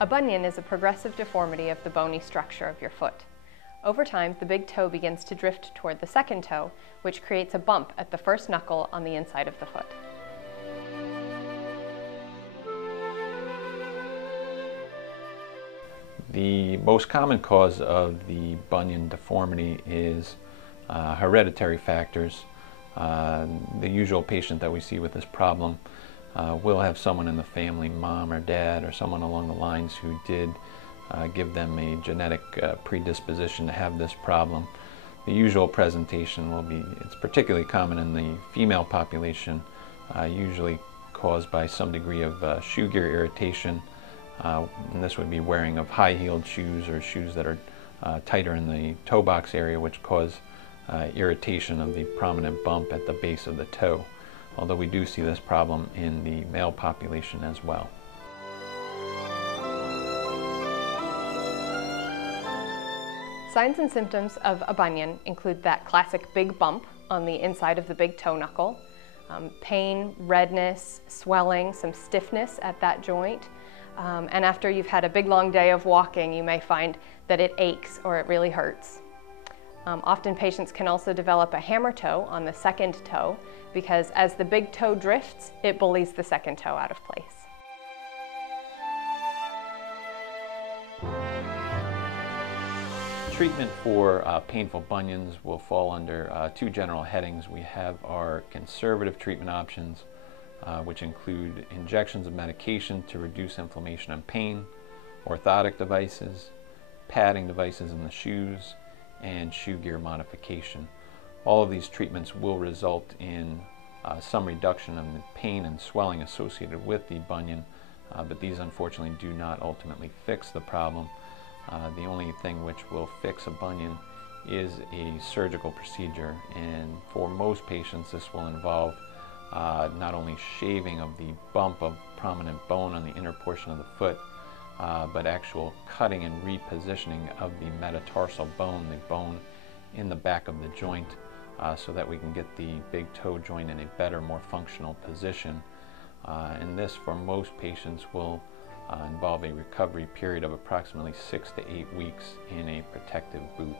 A bunion is a progressive deformity of the bony structure of your foot. Over time, the big toe begins to drift toward the second toe, which creates a bump at the first knuckle on the inside of the foot. The most common cause of the bunion deformity is hereditary factors. The usual patient that we see with this problem will have someone in the family, mom or dad, or someone along the lines who did give them a genetic predisposition to have this problem. The usual presentation will be, it's particularly common in the female population, usually caused by some degree of shoe gear irritation. And this would be wearing of high-heeled shoes or shoes that are tighter in the toe box area, which cause irritation of the prominent bump at the base of the toe, although we do see this problem in the male population as well. Signs and symptoms of a bunion include that classic big bump on the inside of the big toe knuckle, pain, redness, swelling, some stiffness at that joint. And after you've had a big long day of walking, you may find that it aches or it really hurts. Often patients can also develop a hammer toe on the second toe because as the big toe drifts, it bullies the second toe out of place. Treatment for painful bunions will fall under two general headings. We have our conservative treatment options, which include injections of medication to reduce inflammation and pain, orthotic devices, padding devices in the shoes, and shoe gear modification. All of these treatments will result in some reduction of the pain and swelling associated with the bunion, but these unfortunately do not ultimately fix the problem. The only thing which will fix a bunion is a surgical procedure, and for most patients this will involve not only shaving of the bump of prominent bone on the inner portion of the foot, but actual cutting and repositioning of the metatarsal bone, the bone in the back of the joint, so that we can get the big toe joint in a better, more functional position. And this, for most patients, will involve a recovery period of approximately 6 to 8 weeks in a protective boot.